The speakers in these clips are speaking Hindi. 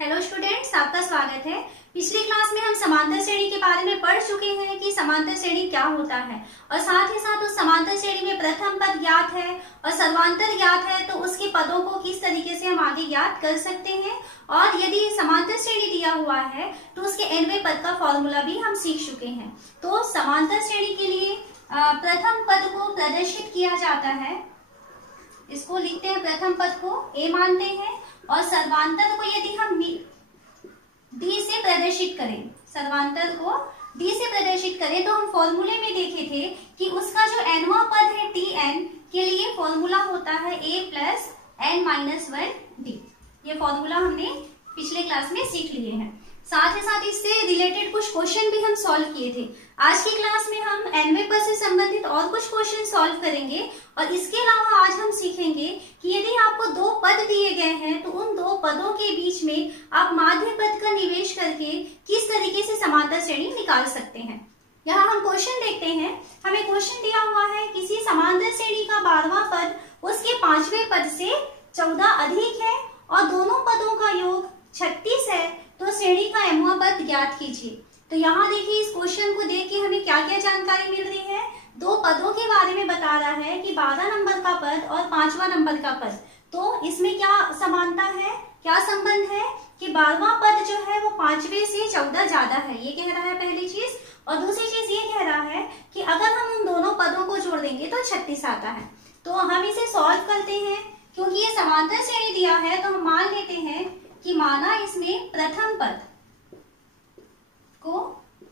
हेलो स्टूडेंट्स, आपका स्वागत है। पिछली क्लास में हम समांतर श्रेणी के बारे में पढ़ चुके हैं कि समांतर श्रेणी क्या होता है और साथ ही साथ उस समांतर श्रेणी में प्रथम पद ज्ञात है और सर्वांतर ज्ञात है तो उसके पदों को किस तरीके से हम आगे ज्ञात कर सकते हैं। और यदि समांतर श्रेणी दिया हुआ है तो उसके nवें पद का फॉर्मूला भी हम सीख चुके हैं। तो समांतर श्रेणी के लिए प्रथम पद को प्रदर्शित किया जाता है, इसको लिखते हैं, प्रथम पद को a मानते हैं और सर्वांतर को यदि हम d से प्रदर्शित करें, सर्वांतर को d से प्रदर्शित करें तो हम फॉर्मूले में देखे थे कि उसका जो nवां पद है tn के लिए फॉर्मूला होता है a प्लस n-1d। ये फॉर्मूला हमने पिछले क्लास में सीख लिए हैं। साथ ही साथ इससे रिलेटेड कुछ क्वेश्चन भी हम सॉल्व किए थे। आज की क्लास में हम nवें पद से संबंधित और कुछ क्वेश्चन सॉल्व करेंगे और इसके अलावा आज हम सीखेंगे कि यदि आपको दो पद दिए गए हैं तो उन दो पदों के बीच में आप माध्य पद का निवेश करके किस तरीके से समांतर श्रेणी निकाल सकते हैं। यहाँ हम क्वेश्चन देखते हैं। हमें क्वेश्चन दिया हुआ है, किसी समांतर श्रेणी का 12वां पद उसके 5वें पद से 14 अधिक है और दोनों पदों का योग 36 है तो श्रेणी का mवां पद ज्ञात कीजिए। तो यहाँ देखिए, इस क्वेश्चन को देख के हमें क्या क्या जानकारी मिल रही है। दो पदों के बारे में बता रहा है कि 12 नंबर का पद और 5वां नंबर का पद, तो इसमें क्या समानता है, क्या संबंध है कि 12वां पद जो है वो 5वें से 14 ज्यादा है, ये कह रहा है पहली चीज। और दूसरी चीज ये कह रहा है कि अगर हम उन दोनों पदों को जोड़ देंगे तो 36 आता है। तो हम इसे सॉल्व करते हैं। क्योंकि ये समांतर श्रेणी दिया है तो हम मान लेते हैं कि माना इसमें प्रथम पद को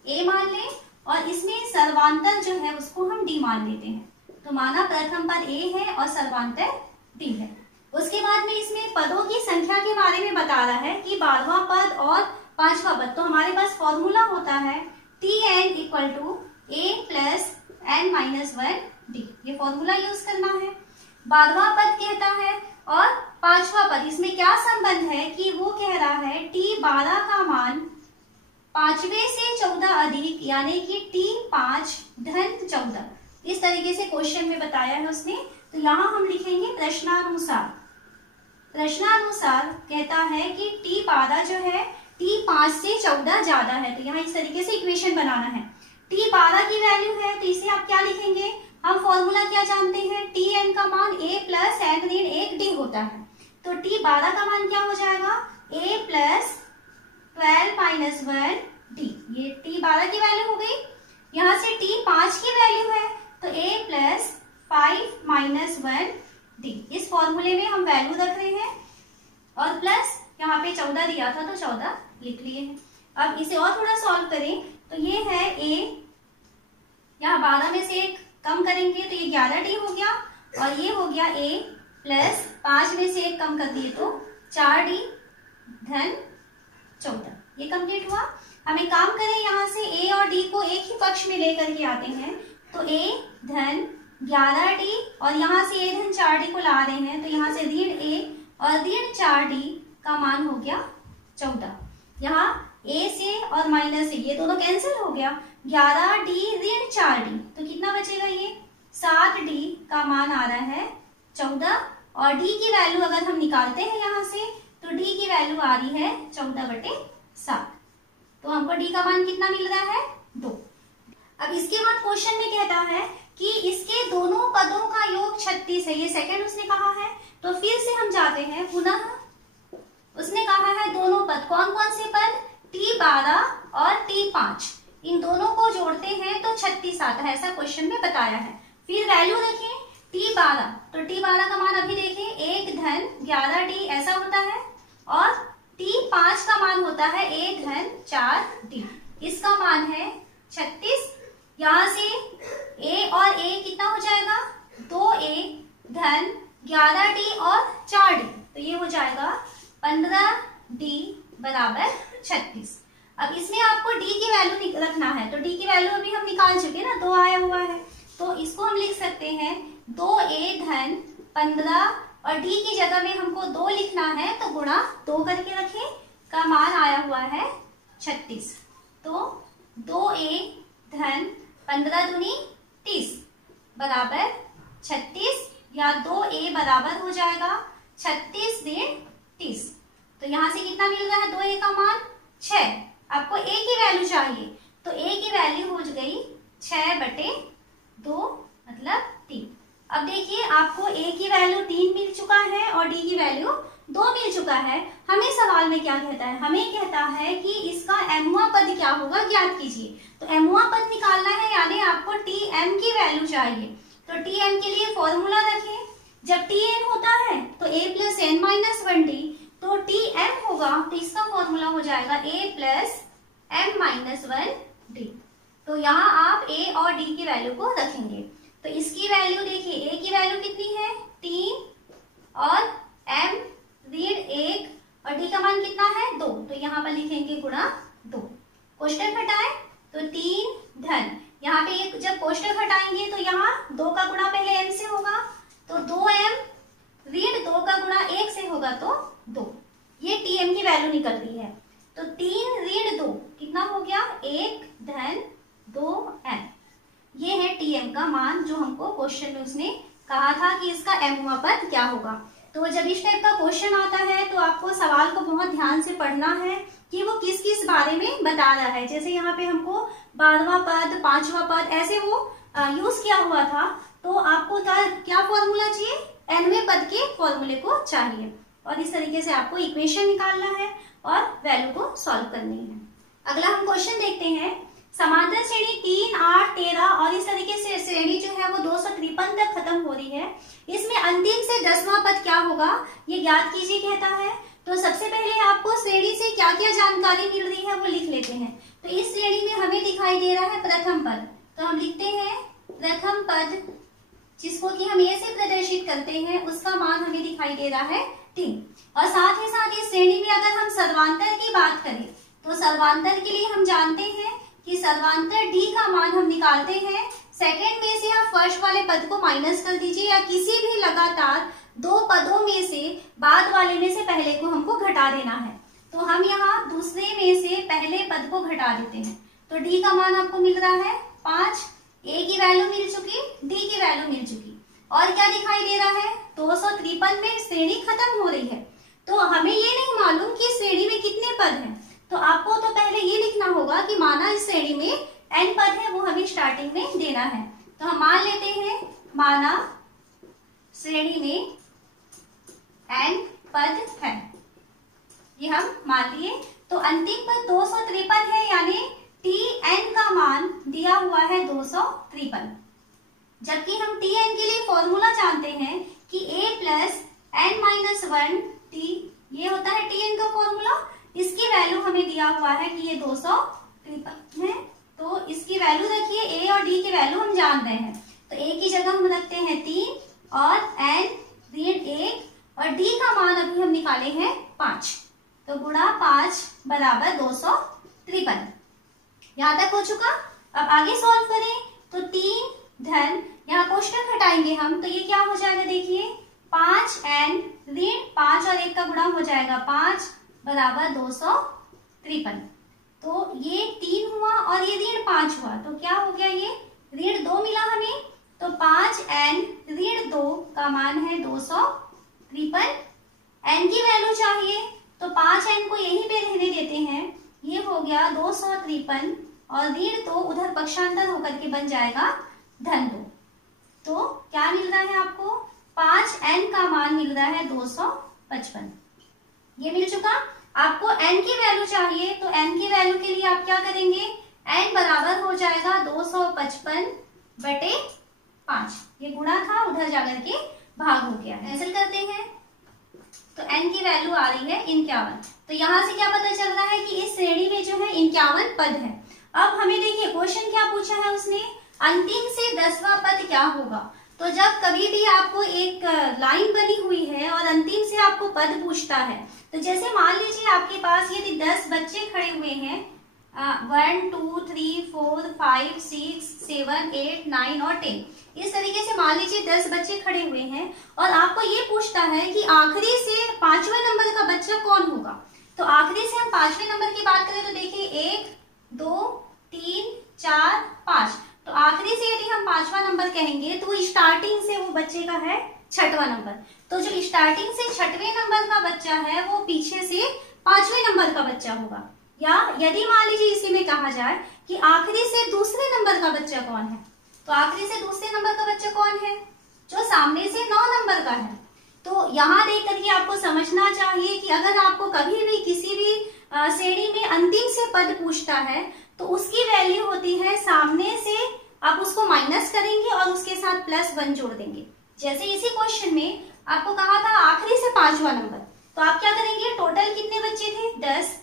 a मान लें और इसमें सर्वांतर जो है उसको हम d मान लेते हैं। तो माना प्रथम पद a है और सर्वांतर d है। उसके बाद में इसमें पदों की संख्या के बारे में बता रहा है कि 12वां पद और 5वां पद, तो हमारे पास फॉर्मूला होता है tn equal to a plus n-1d। ये फॉर्मूला यूज करना है। 12वां पद कहता है और 5वां पद, इसमें क्या संबंध है कि वो कह रहा है t12 का मान 5वें से 14 अधिक, यानी कि t5 धन 14। इस तरीके से क्वेश्चन में बताया है उसने। तो यहाँ हम लिखेंगे प्रश्नानुसार। प्रश्नानुसार कहता है कि t12 जो है t5 से 14 ज्यादा है। तो यहाँ इस तरीके से इक्वेशन बनाना है। t12 की वैल्यू है तो इसे आप क्या लिखेंगे, हम फॉर्मूला क्या जानते हैं, tn का मान a प्लस n-1d होता है। तो t12 का मान क्या हो जाएगा, a प्लस 12-1d। ये t12 की वैल्यू हो गई। यहाँ से t5 की वैल्यू है तो a प्लस 5-1d। इस फॉर्मूले में हम वैल्यू रख रहे हैं और प्लस यहाँ पे 14 दिया था तो 14 लिख लिए हैं। अब इसे और थोड़ा सॉल्व करें तो ये है a, यहाँ 12 में से एक कम करेंगे तो ये 11d हो गया और ये हो गया a प्लस 5 में से एक कम कर दिए तो 4d धन 14। ये कंप्लीट हुआ। हम एक काम करें, यहाँ से a और d को एक ही पक्ष में लेकर के आते हैं तो a धन 11d और यहाँ से a धन 4d को ला रहे हैं तो यहाँ से ऋण a और ऋण 4d का मान हो गया 14। यहाँ a से और माइनस a ये दोनों कैंसिल हो गया, 11d ऋण 4d तो कितना बचेगा, ये 7d का मान आ रहा है 14। और d की वैल्यू अगर हम निकालते हैं यहाँ से तो d की वैल्यू आ रही है 14/7। तो हमको d का मान कितना मिल रहा है, 2। अब इसके बाद क्वेश्चन में कहता है कि इसके दोनों पदों का योग 36 है, ये सेकंड उसने कहा है। तो फिर से हम जाते हैं पुनः, उसने कहा है दोनों पद, कौन कौन से पद, t12 और t5, इन दोनों को जोड़ते हैं तो 36 आता है, ऐसा क्वेश्चन में बताया है। फिर वैल्यू रखें t12, तो t12 का मान अभी देखें 1 धन 11d ऐसा होता है और t5 का मान होता है a धन 4d, इसका मान है 36। यहाँ से a और a कितना हो जाएगा, 2a धन 11d और 4d, तो ये हो जाएगा 15d बराबर 36। अब इसमें आपको d की वैल्यू रखना है तो d की वैल्यू अभी हम निकाल चुके ना, 2 आया हुआ है तो इसको हम लिख सकते हैं 2a धन 15 और d की जगह में हमको 2 लिखना है तो गुणा 2 करके रखें, का मान आया हुआ है 36। तो 2a धन 15 दूनी 30 बराबर 36, या 2a बराबर हो जाएगा 36 ऋण 30। तो यहाँ से कितना मिल रहा है 2a का मान 6। आपको a की वैल्यू चाहिए, तो a की वैल्यू हो गई 6/2 मतलब 3। अब देखिए आपको a की वैल्यू 3 मिल चुका है और d की वैल्यू 2 मिल चुका है। हमें सवाल में क्या कहता है, हमें कहता है कि इसका mवां पद क्या होगा ज्ञात कीजिए। तो mवां पद निकालना है, यानी आपको tm की वैल्यू चाहिए। तो tm के लिए फॉर्मूला रखें, जब tn होता है तो a + n - 1d, तो tm होगा तो इसका फॉर्मूला हो जाएगा a + m - 1d। तो यहाँ आप a और d की वैल्यू को रखेंगे। तो इसकी वैल्यू देखिए, a की वैल्यू कितनी है 3 और m ऋण 1 और d का मान कितना है 2, तो यहाँ पर लिखेंगे गुणा 2। कोष्टक हटाए तो 3 धन, यहाँ पे एक जब कोष्टक हटाएंगे तो यहाँ 2 का गुणा पहले m से होगा, तो 2m ऋण 2 का गुणा 1 से होगा तो 2। ये tm की वैल्यू निकलती है। तो 3 ऋण 2 कितना हो गया 1 धन 2m। ये है tm का मान जो हमको क्वेश्चन में उसने कहा था कि इसका mवां पद क्या होगा। तो जब इस टाइप का क्वेश्चन आता है तो आपको सवाल को बहुत ध्यान से पढ़ना है कि वो किस किस बारे में बता रहा है। जैसे यहाँ पे हमको 12वां पद, 5वां पद ऐसे वो यूज किया हुआ था, तो आपको क्या फॉर्मूला चाहिए, nवें पद के फॉर्मूले को चाहिए और इस तरीके से आपको इक्वेशन निकालना है और वैल्यू को सॉल्व करनी है। अगला हम क्वेश्चन देखते हैं। समांतर श्रेणी 3, 8, 13 और इस तरीके से श्रेणी जो है वो 253 तक खत्म हो रही है। इसमें अंतिम से 10वां पद क्या होगा ये ज्ञात कीजिए कहता है। तो सबसे पहले आपको श्रेणी से क्या क्या जानकारी मिल रही है वो लिख लेते हैं। तो इस श्रेणी में हमें दिखाई दे रहा है प्रथम पद, तो हम लिखते हैं प्रथम पद, जिसको कि हम ए से प्रदर्शित करते हैं, उसका मान हमें दिखाई दे रहा है 3। और साथ ही साथ इस श्रेणी में अगर हम सर्वांतर की बात करें तो सर्वांतर के लिए हम जानते हैं कि सर्वांतर d का मान हम निकालते हैं सेकंड में से आप फर्स्ट वाले पद को माइनस कर दीजिए, या किसी भी लगातार 2 पदों में से बाद वाले में से पहले को हमको घटा देना है। तो हम यहाँ दूसरे में से पहले पद को घटा देते हैं। तो d का मान आपको मिल रहा है 5, a की वैल्यू मिल चुकी, d की वैल्यू मिल चुकी, और क्या दिखाई दे रहा है 253 में श्रेणी खत्म हो रही है। तो हमें ये नहीं मालूम कि श्रेणी में कितने पद हैं, तो आपको तो पहले ये लिखना होगा कि माना इस श्रेणी में n पद है, वो हमें स्टार्टिंग में देना है। तो हम मान लेते हैं माना श्रेणी में n पद है, ये हम मान लिए। तो अंतिम पद 253 है, यानी tn का मान दिया हुआ है 253। जबकि हम tn के लिए फॉर्मूला जानते हैं कि a + n-1t, ये होता है tn का फॉर्मूला। इसकी वैल्यू हमें दिया हुआ है कि ये 253 है, तो इसकी वैल्यू रखिए, a और d की वैल्यू हम जान रहे हैं। तो a की जगह हम रखते हैं 3 और n ऋण 1 और d का मान अभी हम निकाले हैं 5, तो गुणा 5 बराबर 253। यहाँ तक हो चुका। अब आगे सॉल्व करें तो 3 धन, यहाँ कोष्टक हटाएंगे हम, तो ये क्या हो जाएगा देखिए 5n ऋण 5 और 1 का गुणा हो जाएगा 5 बराबर 253। तो ये 3 हुआ और ये ऋण 5 हुआ, तो क्या हो गया, ये ऋण 2 मिला हमें। तो 5n ऋण 2 का मान है 253। n की वैल्यू चाहिए, तो 5n को यहीं पे रहने देते हैं, ये हो गया 253 और ऋण 2 उधर पक्षांतर होकर के बन जाएगा धन 2। तो क्या मिल रहा है आपको, 5n का मान मिल रहा है 255। ये मिल चुका। आपको n की वैल्यू चाहिए, तो n की वैल्यू के लिए आप क्या करेंगे, n बराबर हो जाएगा 255/5। ये गुणा था, उधर जाकर के भाग हो गया, कैंसिल करते हैं। तो n की वैल्यू आ रही है 51। तो यहाँ से क्या पता चल रहा है कि इस श्रेणी में जो है 51 पद है। अब हमें देखिए क्वेश्चन क्या पूछा है उसने, अंतिम से 10वां पद क्या होगा। तो जब कभी भी आपको एक लाइन बनी हुई है और अंतिम से आपको पद पूछता है, तो जैसे मान लीजिए आपके पास यदि 10 बच्चे खड़े हुए हैं, 1 2 3 4 5 6 7 8 9 और 10, इस तरीके से मान लीजिए 10 बच्चे खड़े हुए हैं और आपको ये पूछता है कि आखिरी से 5वें नंबर का बच्चा कौन होगा। तो आखिरी से हम 5वें नंबर की बात करें तो देखिए 1 2 3 4 5, तो आखिरी से यदि हम 5वां नंबर कहेंगे तो स्टार्टिंग से वो बच्चे का है छठवां नंबर। तो जो स्टार्टिंग से छठवें नंबर का बच्चा है वो पीछे से पांचवें नंबर का बच्चा होगा। या यदि मान लीजिए इसी में कहा जाए कि आखिरी से दूसरे नंबर का बच्चा कौन है, तो आखिरी से दूसरे नंबर का बच्चा कौन है, जो सामने से 9 नंबर का है। तो यहाँ देख करके आपको समझना चाहिए कि अगर आपको कभी भी किसी भी श्रेणी में अंतिम से पद पूछता है तो उसकी वैल्यू होती है सामने से आप उसको माइनस करेंगे और उसके साथ +1 जोड़ देंगे। जैसे इसी क्वेश्चन में आपको कहा था आखिरी से पांचवा नंबर, तो आप क्या करेंगे, टोटल कितने बच्चे थे 10,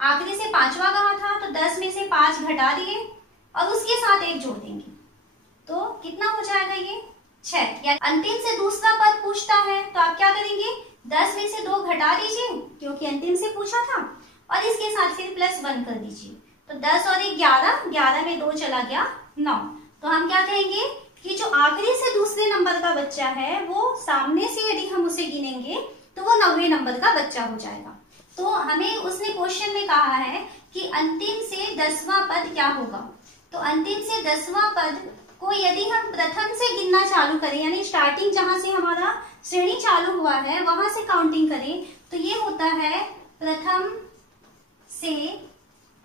आखिरी से पांचवा कहा था तो 10 में से 5 घटा दिए और उसके साथ 1 जोड़ देंगे, तो कितना हो जाएगा ये 6। या अंतिम से दूसरा पद पूछता है तो आप क्या करेंगे, 10 में से 2 घटा दीजिए क्योंकि अंतिम से पूछा था और इसके साथ फिर +1 कर दीजिए, तो 10 और 1 11, 11 में 2 चला गया 9। तो हम क्या कहेंगे कि जो आखिरी से दूसरे नंबर का बच्चा है वो सामने से यदि हम उसे गिनेंगे तो वो 9वें नंबर का बच्चा हो जाएगा। तो हमें उसने क्वेश्चन में कहा है कि अंतिम से 10वां पद क्या होगा। तो अंतिम से 10वां पद को यदि हम प्रथम से गिनना चालू करें, यानी स्टार्टिंग जहां से हमारा श्रेणी चालू हुआ है वहां से काउंटिंग करें, तो ये होता है प्रथम से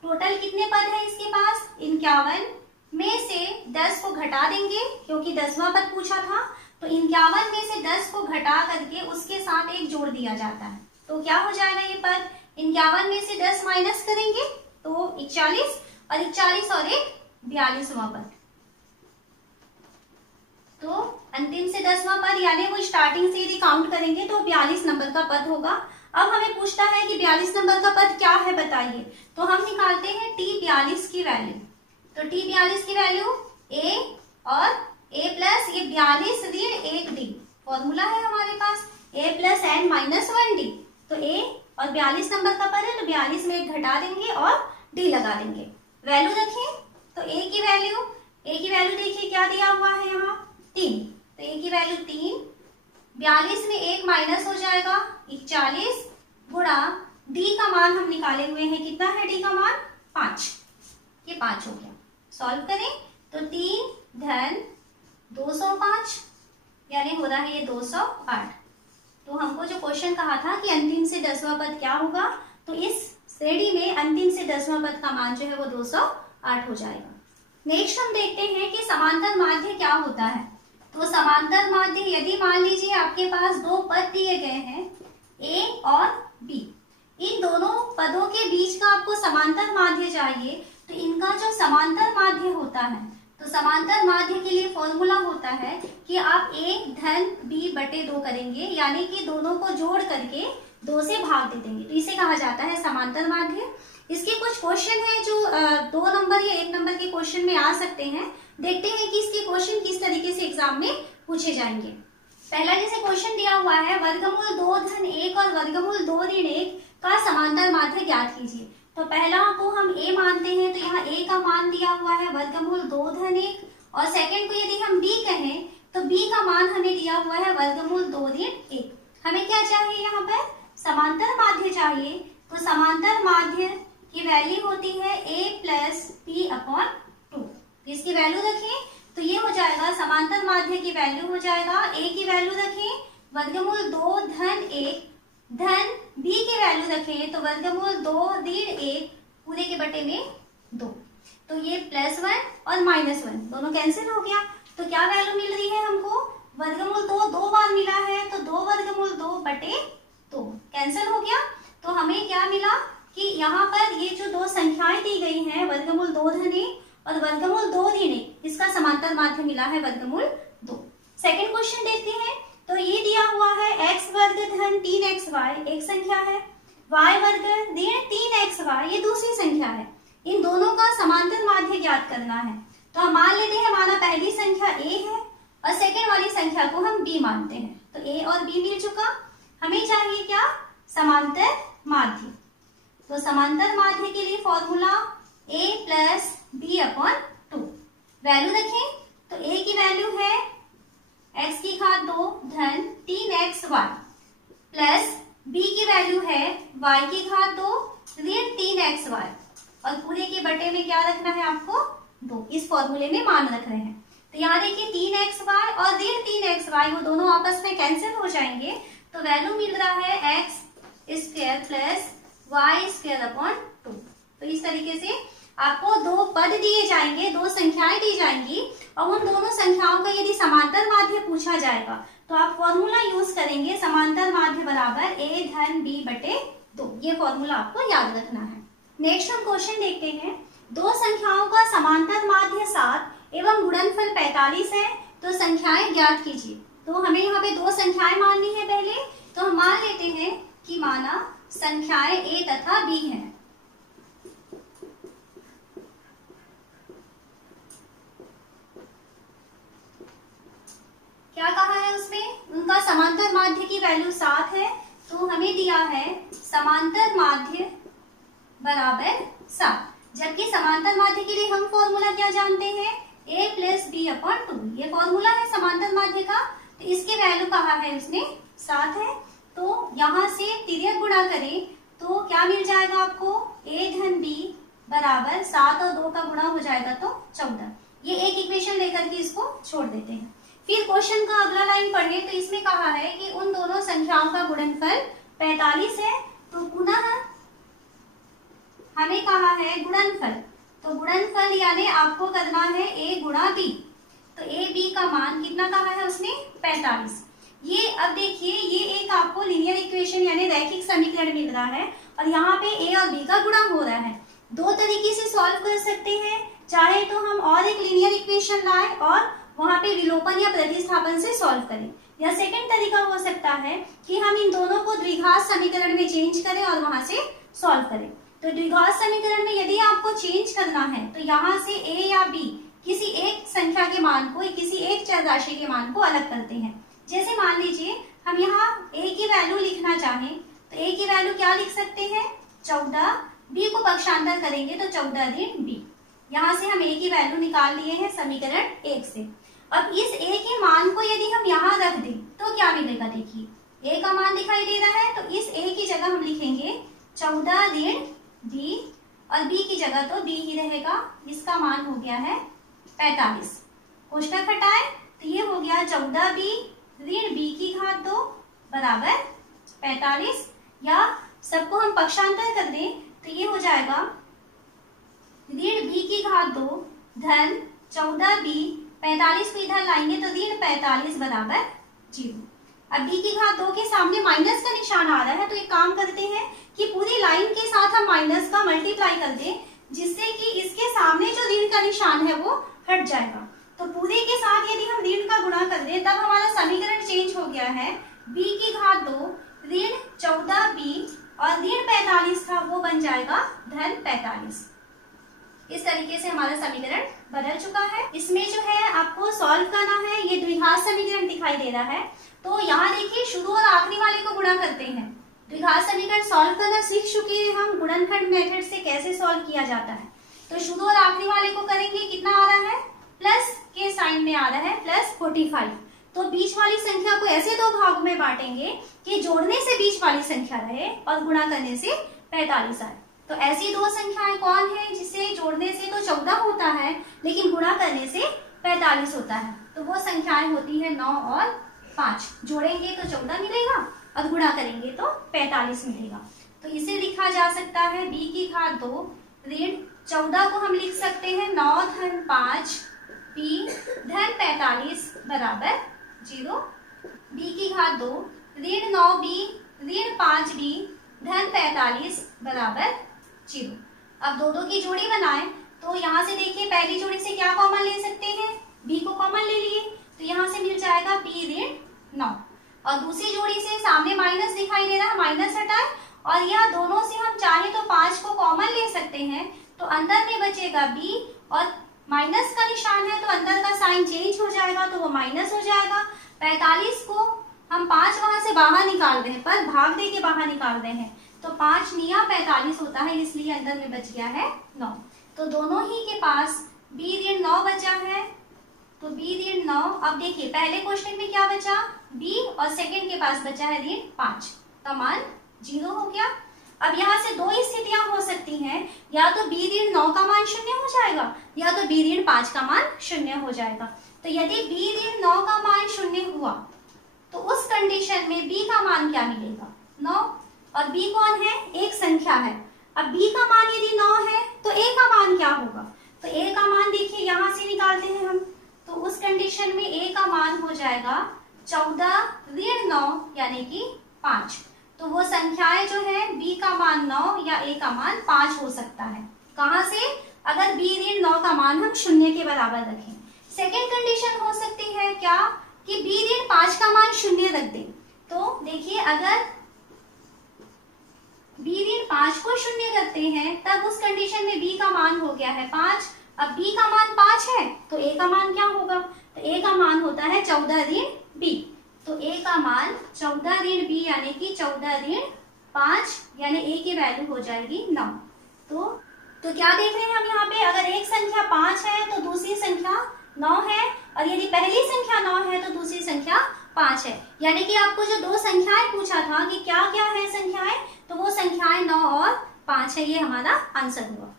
टोटल कितने पद है इसके पास 51 में से 10 को घटा देंगे क्योंकि 10वां पद पूछा था, तो 51 में से 10 को घटा करके उसके साथ 1 जोड़ दिया जाता है। तो क्या हो जाएगा ये पद, 51 में से 10 माइनस करेंगे तो 41 और 41 और 1 42वां पद। तो अंतिम से 10वां पद यानी वो स्टार्टिंग से यदि काउंट करेंगे तो 42 नंबर का पद होगा। अब हमें पूछता है कि 42 नंबर का पद क्या है बताइए, तो हम निकालते हैं T42 की वैल्यू। तो T42 की वैल्यू A और A प्लस ये 42 ऋण 1D फॉर्मूला है हमारे पास, A plus n minus 1D। तो A और 42 नंबर का पद है तो 42 में 1 घटा देंगे और D लगा देंगे। वैल्यू रखें तो A की वैल्यू देखिए क्या दिया हुआ है यहाँ 3, तो A की वैल्यू 3, 42 में 1 माइनस हो जाएगा 41 गुणा D का मान हम निकाले हुए हैं, कितना है D का मान 5, ये 5 हो गया। सॉल्व करें तो 3 धन 205 यानी हो रहा है ये 208। तो हमको जो क्वेश्चन कहा था कि अंतिम से 10वां पद क्या होगा, तो इस श्रेणी में अंतिम से 10वां पद का मान जो है वो 208 हो जाएगा। नेक्स्ट हम देखते हैं कि समांतर माध्य क्या होता है। तो समांतर माध्य यदि मान लीजिए आपके पास 2 पद दिए गए हैं A और B, इन दोनों पदों के बीच का आपको समांतर माध्य चाहिए, तो इनका जो समांतर माध्य होता है, तो समांतर माध्य के लिए फॉर्मूला होता है कि आप A धन B बटे 2 करेंगे, यानी कि दोनों को जोड़ करके 2 से भाग दे देंगे, तो इसे कहा जाता है समांतर माध्य। इसके कुछ क्वेश्चन हैं जो 2 नंबर या 1 नंबर के क्वेश्चन में आ सकते हैं। देखते हैं कि इसके क्वेश्चन किस तरीके से एग्जाम में पूछे जाएंगे। पहला जैसे क्वेश्चन दिया हुआ है वर्गमूल 2 धन 1 और वर्गमूल 2 ऋण 1 का समांतर माध्य ज्ञात कीजिए। तो पहला को हम A मानते हैं, तो यहाँ A का मान दिया हुआ है वर्गमूल 2 धन 1, और सेकंड को यदि हम B कहें तो B का मान हमें दिया हुआ है वर्गमूल 2 ऋण 1। हमें क्या चाहिए, यहाँ पर समांतर माध्य चाहिए। तो समांतर माध्य की वैल्यू होती है A प्लस B अपॉन 2। इसकी वैल्यू रखें तो ये हो जाएगा, समांतर माध्य की वैल्यू हो जाएगा A की वैल्यू रखें वर्गमूल 2 धन 1 धन B की वैल्यू रखें तो वर्गमूल 2 ऋण 1 पूरे के बटे में 2। तो ये +1 और -1 दोनों कैंसिल हो गया, तो क्या वैल्यू मिल रही है हमको, वर्गमूल 2 2 बार मिला है तो 2 वर्गमूल 2 बटे 2 कैंसिल हो गया। तो हमें क्या मिला कि यहाँ पर ये जो 2 संख्याएं दी गई हैं वर्गमूल 2 धन 1 और वर्गमूल 2 ऋण 1, इसका समांतर माध्य मिला है वर्गमूल 2। सेकंड क्वेश्चन देखते हैं। तो ये दिया हुआ है x वर्ग धन 3xy एक संख्या है, y वर्ग ऋण 3xy ये दूसरी संख्या है। इन दोनों का समांतर माध्य ज्ञात करना है। तो हम मान लेते हैं हमारा पहली संख्या a है और सेकंड वाली संख्या को हम b मानते हैं। तो a और b मिल चुका, हमें चाहिए क्या, समांतर माध्य। तो समांतर माध्य के लिए formula a plus b upon 2। Value रखें तो a की वैल्यू है x की घात 2 धन 3xy प्लस b की वैल्यू है y की घात 2 ऋण 3xy और पूरे के बटे में क्या रखना है आपको 2। इस फॉर्मूले में मान रख रहे हैं। तो यहाँ देखिए 3xy और ऋण 3xy वो दोनों आपस में कैंसिल हो जाएंगे, तो वैल्यू मिल रहा है x² प्लस y² अपॉन 2। तो इस तरीके से आपको दो पद दिए जाएंगे, दो संख्याएं दी जाएंगी, और उन दोनों संख्याओं का यदि समांतर माध्य पूछा जाएगा तो आप फॉर्मूला यूज करेंगे समांतर माध्य बराबर a धन b बटे 2। ये फॉर्मूला आपको याद रखना है। नेक्स्ट हम क्वेश्चन देखते हैं। दो संख्याओं का समांतर माध्य 7 एवं गुणनफल 45 है, तो संख्याएं ज्ञात कीजिए। तो हमें यहाँ पे दो संख्याएं माननी है। पहले तो हम मान लेते हैं कि माना संख्याएं a तथा b हैं। क्या कहा है उसमें, उनका समांतर माध्य की वैल्यू 7 है, तो हमें दिया है समांतर माध्य बराबर 7। जबकि समांतर माध्य के लिए हम फॉर्मूला क्या जानते हैं, a प्लस बी अपॉन 2। ये फॉर्मूला है समांतर माध्य का। तो इसकी वैल्यू कहा है उसने 7 है, तो यहाँ से तिर्यक गुणा करें तो क्या मिल जाएगा आपको, a धन b बराबर 7 और 2 का गुणा हो जाएगा तो 14। ये एक इक्वेशन लेकर के इसको छोड़ देते हैं। फिर क्वेश्चन का अगला लाइन पढ़े तो इसमें कहा है कि उन दोनों संख्याओं का गुणनफल 45 है, तो पुनः हमें कहा है गुणनफल, तो गुणनफल यानी आपको करना है a गुणा b। तो a b का मान कितना कहा है उसने, 45। ये अब देखिए ये एक आपको लीनियर इक्वेशन यानी रैखिक समीकरण मिल रहा है, और यहाँ पे a और b का गुणा हो रहा है। दो तरीके से सॉल्व कर सकते हैं, चाहे तो हम और एक लीनियर इक्वेशन लाएं और वहां पे विलोपन या प्रतिस्थापन से सॉल्व करें, या सेकंड तरीका हो सकता है कि हम इन दोनों को द्विघात समीकरण में चेंज करें और वहां से सॉल्व करें। तो द्विघात समीकरण में यदि आपको चेंज करना है तो यहाँ से a या b किसी एक संख्या के मान को, किसी एक चर राशि के मान को अलग करते हैं। जैसे मान लीजिए हम यहाँ a की वैल्यू लिखना चाहें तो a की वैल्यू क्या लिख सकते हैं, 14। b को पक्षांतर करेंगे तो 14 ऋण b। यहाँ से हम a की वैल्यू निकाल लिए हैं समीकरण 1 से। अब इस a के मान को यदि हम यहाँ रख दें तो क्या मिलेगा, देखिए a का मान दिखाई दे रहा है, तो इस a की जगह हम लिखेंगे 14 ऋण b, और b की जगह तो b ही रहेगा। इसका मान हो गया है 45। कोष्ठक हटाए तो ये हो गया 14b ऋण b की घात 2 बराबर 45, या सबको हम पक्षांतर कर दें तो ये हो जाएगा ऋण b की घात 2 धन 14b। 45 को इधर लाएंगे तो ऋण 45 बराबर 0। अब b की घात 2 के सामने माइनस का निशान आ रहा है, तो एक काम करते हैं कि पूरी लाइन के साथ हम माइनस का मल्टीप्लाई कर दें, जिससे कि इसके सामने जो ऋण का निशान है वो हट जाएगा। तो पूरे के साथ यदि हम ऋण का गुणा कर दें तब हमारा समीकरण चेंज हो गया है। b की घात 2 ऋण 14b और ऋण 45 था वो बन जाएगा धन 45। इस तरीके से हमारा समीकरण बदल चुका है। इसमें जो है आपको सॉल्व करना है, ये द्विघात समीकरण दिखाई दे रहा है। तो यहाँ देखिए शुरू और आखिरी वाले को गुणा करते हैं। द्विघात समीकरण सॉल्व करना सीख चुके हैं हम, गुणनखंड मेथड से कैसे सॉल्व किया जाता है। तो शुरू और आखिरी वाले को करेंगे, कितना आ रहा है, प्लस के साइन में आ रहा है प्लस 45। तो बीच वाली संख्या को ऐसे दो भागों में बांटेंगे कि जोड़ने से बीच वाली संख्या रहे और गुणा करने से 45 आए। तो ऐसी दो संख्याएं कौन है जिसे जोड़ने से तो 14 होता है लेकिन गुणा करने से 45 होता है। तो वो संख्याएं होती है 9 और 5। जोड़ेंगे तो 14 मिलेगा और गुणा करेंगे तो 45 मिलेगा। तो इसे लिखा जा सकता है b की घात 2 ऋण 14 को हम लिख सकते हैं 9 धन 5 b धन 45 बराबर 0। b की घात 2 ऋण 9b ऋण 5b धन 45 बराबर 0। अब दो की जोड़ी बनाएं तो यहाँ से देखिए पहली जोड़ी से क्या कॉमन ले सकते हैं, b को कॉमन ले लिए तो यहाँ से मिल जाएगा b ऋण 9। और दूसरी जोड़ी से सामने माइनस दिखाई दे रहा है, माइनस हटाए और यह दोनों से हम चाहे तो 5 को कॉमन ले सकते हैं। तो अंदर में बचेगा b और माइनस का निशान है तो अंदर का साइन चेंज हो जाएगा तो वो माइनस हो जाएगा। 45 को हम 5 वहां से बाहर निकाल रहे हैं, पर भाग दे के बाहर निकाल रहे हैं तो 5 निया 45 होता है, इसलिए अंदर में बच गया है 9। तो दोनों ही के पास b ऋण 9 बचा है, तो b ऋण 9। अब देखिए पहले क्वेश्चन में क्या बचा, b और सेकंड के पास बचा है ऋण 5 का मान 0 हो गया। अब यहाँ से दो स्थितियां हो सकती हैं, या तो b ऋण 9 का मान 0 हो जाएगा या तो b ऋण 5 का मान 0 हो जाएगा। तो यदि b ऋण 9 का मान 0 हुआ तो उस कंडीशन में b का मान क्या मिलेगा? 9। और b कौन है? एक संख्या है। अब b का मान यदि 9 है तो a का मान क्या होगा? तो a का मान देखिए यहां से निकालते हैं हम, तो उस कंडीशन में a का मान हो जाएगा 14 ऋण 9 यानी कि 5। तो वो संख्याएं जो है b का मान 9 या a का मान 5 हो सकता है। कहां से? अगर b ऋण 9 का मान हम 0 के बराबर रखें। सेकेंड कंडीशन हो सकती है क्या कि b ऋण 5 का मान 0 रख दें। तो देखिए अगर b ऋण 5 को 0 करते हैं तब उस कंडीशन में b का मान हो गया है 5। अब b का मान 5 है तो a का मान क्या होगा? तो a का मान होता है 14 ऋण b। तो a का मान 14 ऋण b यानी कि 14 ऋण 5 यानी a की वैल्यू हो जाएगी 9। तो क्या देख रहे हैं हम यहाँ पे? अगर एक संख्या 5 है तो दूसरी संख्या 9 है, और यदि पहली संख्या 9 है तो दूसरी संख्या 5 है। यानी कि आपको जो दो संख्याएं पूछा था कि क्या क्या है संख्याएं, तो वो संख्याएं 9 और 5 है। ये हमारा आंसर हुआ।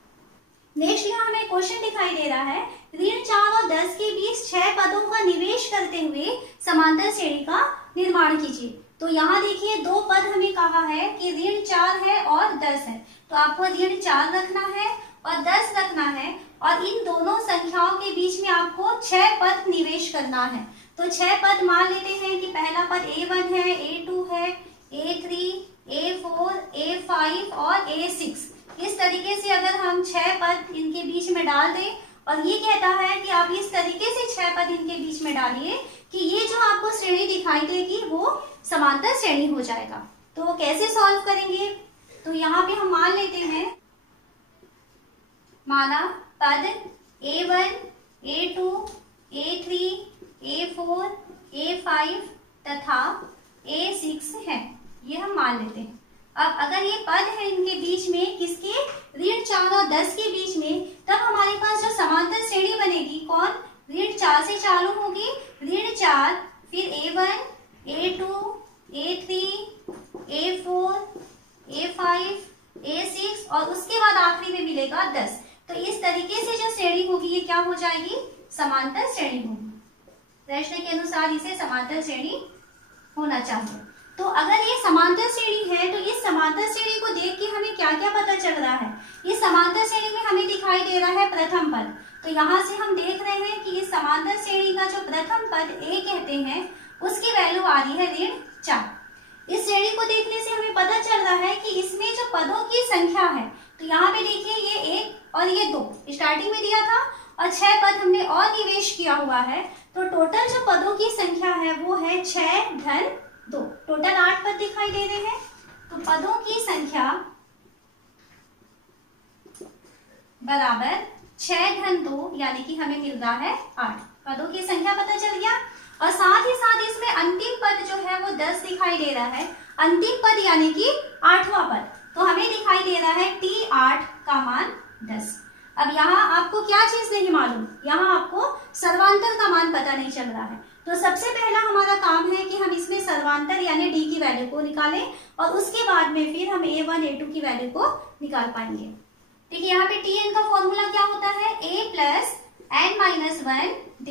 नेक्स्ट यहाँ हमें क्वेश्चन दिखाई दे रहा है, ऋण 4 और 10 के बीच 6 पदों का निवेश करते हुए समांतर श्रेणी का निर्माण कीजिए। तो यहाँ देखिए दो पद हमें कहा है कि ऋण 4 है और 10 है, तो आपको ऋण 4 रखना है और 10 रखना है, और इन दोनों संख्याओं के बीच में आपको 6 पद निवेश करना है। तो 6 पद मान लेते हैं कि पहला पद A1 है, A2 है, A3, A4, A5 और A6। इस तरीके से अगर हम 6 पद इनके बीच में डाल दें, और ये कहता है कि आप इस तरीके से 6 पद इनके बीच में डालिए कि ये जो आपको श्रेणी दिखाई देगी वो समांतर श्रेणी हो जाएगा। तो कैसे सॉल्व करेंगे? तो यहाँ पे हम मान लेते हैं, माना पद A1, A2, A3, A4, A5 तथा A6 है, ये हम मान लेते हैं। अब अगर ये पद है इनके बीच में, किसके? ऋण 4 और 10 के बीच में, तब हमारे पास जो समांतर श्रेणी बनेगी कौन? ऋण 4 से चालू होगी, ऋण 4, फिर A1, A2, A3, A4, A5, A6 और उसके बाद आखिरी में मिलेगा 10। तो इस तरीके से जो श्रेणी होगी ये क्या हो जाएगी? समांतर श्रेणी होगी। प्रश्न के अनुसार इसे समांतर श्रेणी होना चाहिए। तो अगर ये समांतर श्रेणी है तो इस समांतर श्रेणी को देख के हमें क्या क्या पता चल रहा है? इस समांतर श्रेणी में हमें दिखाई दे रहा है प्रथम पद। तो यहाँ से हम देख रहे हैं कि इस समांतर श्रेणी का जो प्रथम पद A कहते हैं उसकी वैल्यू आ रही है ऋण 4। इस श्रेणी को देखने से हमें पता चल रहा है कि इसमें जो पदों की संख्या है, तो यहाँ पे देखिए ये 1 और ये 2 स्टार्टिंग में दिया था, और 6 पद हमने और निवेश किया हुआ है। तो टोटल जो पदों की संख्या है वो है 6 धन 2। टोटल 8 पद दिखाई दे रहे हैं। तो पदों की संख्या बराबर 6 धन 2 यानी कि हमें मिल रहा है 8। पदों की संख्या पता चल गया। और साथ ही साथ इसमें अंतिम पद जो है वो 10 दिखाई दे रहा है। अंतिम पद यानी कि 8वां पद, तो हमें दिखाई दे रहा है T8 का मान 10। अब यहाँ आपको क्या चीज नहीं मालूम? यहाँ आपको सर्वांतर का मान पता नहीं चल रहा है। तो सबसे पहला हमारा काम है कि हम इसमें सर्वांतर यानी D की वैल्यू को निकालें, और उसके बाद में फिर हम A1, A2 की वैल्यू को निकाल पाएंगे। देखिए यहाँ पे Tn का फॉर्मूला क्या होता है? A plus n-1D।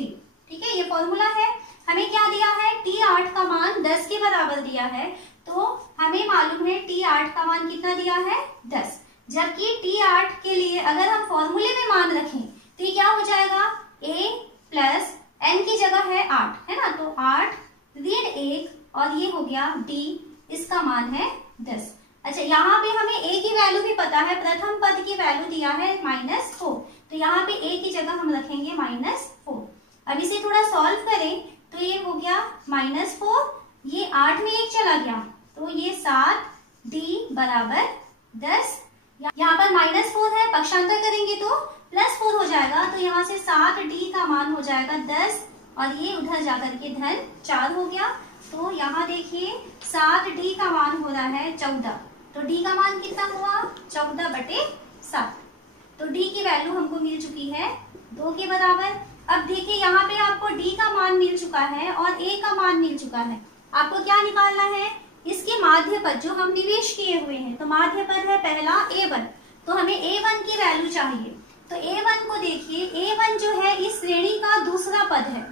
ठीक है, ये फॉर्मूला है। हमें क्या दिया है? T8 का मान 10 के बराबर दिया है, तो हमें मालूम है T8 का मान कितना दिया है? 10। जबकि T8 के लिए अगर हम फॉर्मूले में मान रखें तो ये क्या हो जाएगा? A प्लस n की जगह है 8, है ना, तो 8 ऋण 1 और ये हो गया D, इसका मान है 10। अच्छा, यहाँ पे हमें A की वैल्यू भी पता है, प्रथम पद की वैल्यू दिया है -4, तो यहाँ पे A की जगह हम रखेंगे -4। अब इसे थोड़ा सॉल्व करें तो ये हो गया -4, ये 8 में 1 चला गया तो ये 7D बराबर 10। यहाँ पर -4 है, पक्षांतर करेंगे तो +4 हो जाएगा, तो यहाँ से 7D का मान हो जाएगा 10 और ये उधर जाकर के धन 4 हो गया। तो यहाँ देखिए 7D का मान हो रहा है 14, तो D का मान कितना हुआ? 14/7। तो D की वैल्यू हमको मिल चुकी है 2 के बराबर। अब देखिए यहाँ पे आपको D का मान मिल चुका है और A का मान मिल चुका है। आपको क्या निकालना है? इसके माध्य पद जो हम निवेश किए हुए हैं, तो माध्य पद है पहला A1, तो हमें A1 की वैल्यू चाहिए। तो A1 को देखिए, A1 जो है इस श्रेणी का दूसरा पद है,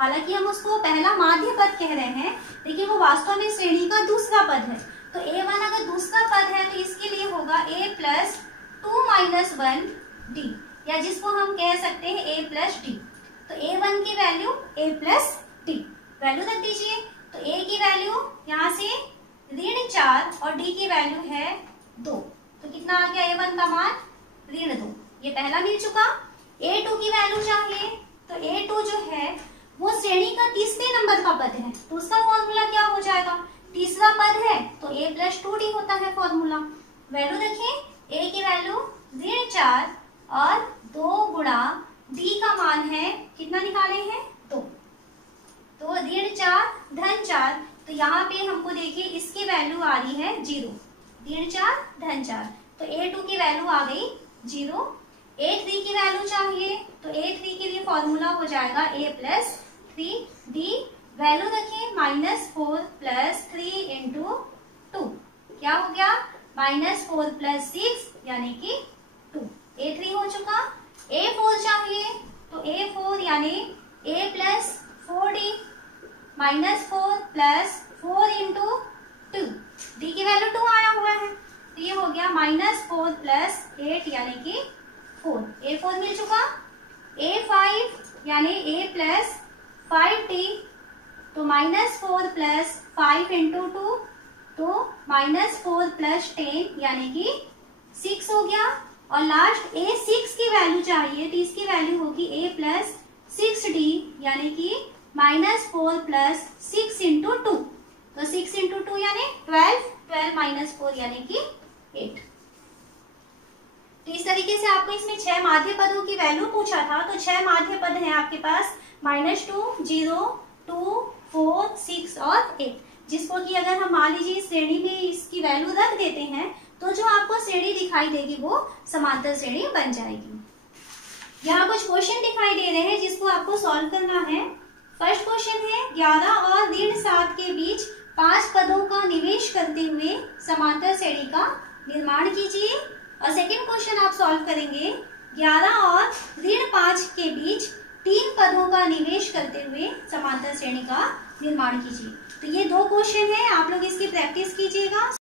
हालांकि हम उसको पहला माध्य पद कह रहे हैं, लेकिन वो वास्तव में श्रेणी का दूसरा पद है। तो a1 अगर दूसरा पद है तो इसके लिए होगा a प्लस 2 माइनस 1 डी, या जिसको हम कह सकते हैं a प्लस डी। तो a1 की value a plus D value रख दीजिए। तो a की वैल्यू यहाँ से -4 और d की वैल्यू है 2। तो कितना आ गया a1 का मान? -2। ये पहला मिल चुका। a2 की वैल्यू चाहिए। तो a2 जो है वो श्रेणी का तीसरे नंबर का पद है, तो उसका फॉर्मूला क्या हो जाएगा? तीसरा पद है तो a प्लस 2d होता है फॉर्मूला। वैल्यू देखें, a की वैल्यू 4 और 2 गुणा d का मान है कितना निकाले हैं? 2। तो 4 धन 4, तो यहाँ पे हमको देखिए इसकी वैल्यू आ रही है 0। 4 धन 4, तो a2 की वैल्यू आ गई 0। a3 की वैल्यू चाहिए, तो a3 के लिए फॉर्मूला हो जाएगा a प्लस 3d। वैल्यू रखें -4 प्लस 3 इंटू 2, क्या हो गया? -4 प्लस 6 यानी कि 2। a3 हो चुका। a4 चाहिए, तो a4 यानी a plus 4d -4 plus 4 into 2, d की वैल्यू 2 आया हुआ है, तो ये हो गया -4 प्लस 8 यानी कि 4। a4 मिल चुका। a5 यानी a प्लस 5d, तो -4 प्लस 5 इंटू 2, तो -4 प्लस 10 यानी कि 6 हो गया। और लास्ट a6 की वैल्यू चाहिए, तो इसकी वैल्यू होगी a प्लस 6d यानी कि -4 प्लस 6 इंटू 2, तो 6 इंटू 2 यानी 12, 12 -4 यानी कि 8। तो इस तरीके से आपको इसमें 6 माध्य पदों की वैल्यू पूछा था। तो 6 माध्य पद हैं आपके पास, -2, 0, 2, 4, 6 और 8, जिसको कि अगर हम मान लीजिए श्रेणी में इसकी वैल्यू रख देते हैं तो जो आपको श्रेणी दिखाई देगी वो समांतर श्रेणी बन जाएगी। यहाँ कुछ क्वेश्चन दिखाई दे रहे हैं जिसको आपको सॉल्व करना है। फर्स्ट क्वेश्चन है 11 और ऋण 7 के बीच 5 पदों का निवेश करते हुए समांतर श्रेणी का निर्माण कीजिए। और सेकंड क्वेश्चन आप सॉल्व करेंगे 11 और ऋण 5 के बीच 3 पदों का निवेश करते हुए समांतर श्रेणी का निर्माण कीजिए। तो ये 2 क्वेश्चन है, आप लोग इसकी प्रैक्टिस कीजिएगा।